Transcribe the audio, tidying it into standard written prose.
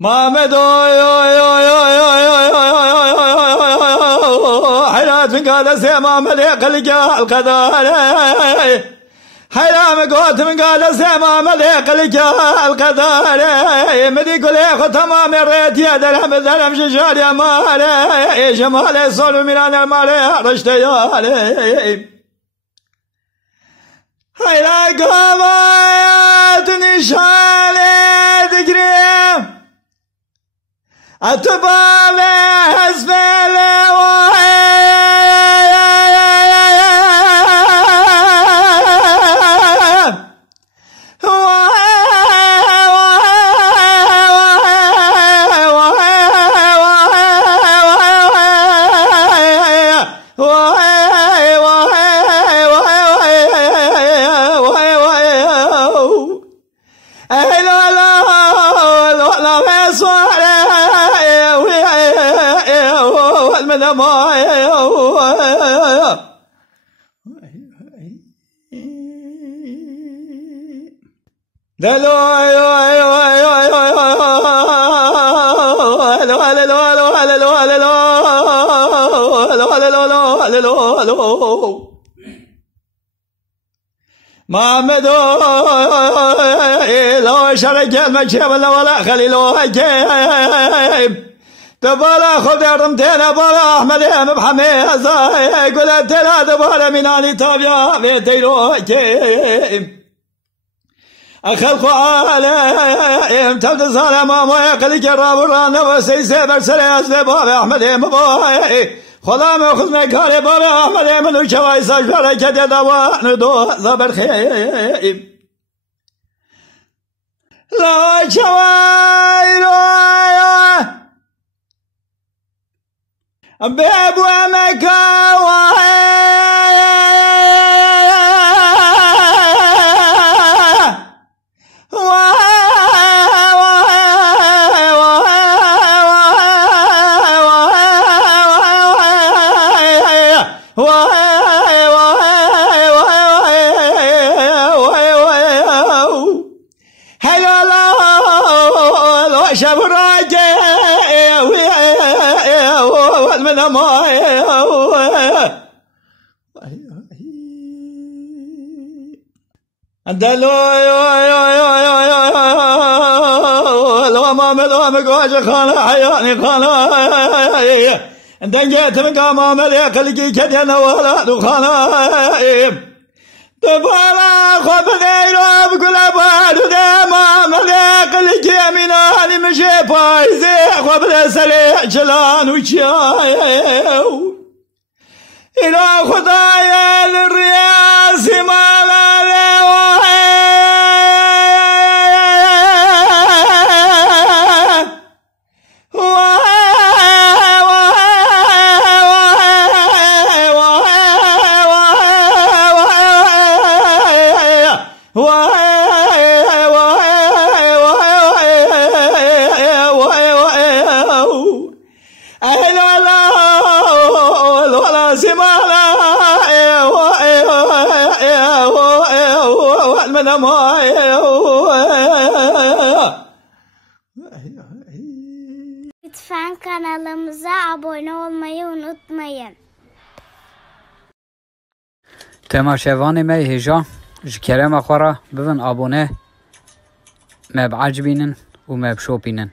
محمد حيرات من قال سيما مليق القدر حيرام قوت من قال سيما مليق القدر مدي كل ختم مريت يا درهم درهم شجار يا مالي جمال صول من المال رشت يا حيرا قوات نشان ذكري أتبع أسفل محمد لو شرك المكشف ولا خليله جيب تبالا خذ رمتين بالا احمد محمد قلت لا تبالا من اني تابع بيتيرو جيب أخلق عليهم تبدأ سلام ما يقلق الراب الرانا وسيسي برسل أسلي بابا أحمد مباي خدا ما خذ مكاري بابا أحمد من الشواي سجفر كده دواء ندو ذبر خيب لا شواي روايا بيبو مكاوي خانا حياني خانا دنجت من قام مليك اللي كدنا ولا دخانا تبالا خبني راب كل بال دما مليك اللي جمينا اللي مشي فايزي خبر سريع جلان وشايو الى خدايا الرياس مالا Lütfen kanalımıza abone olmayı unutmayın. تماشاوان ما هجا جكرم أخورا بفن أبونه ما بعجبينن وما بشوبينن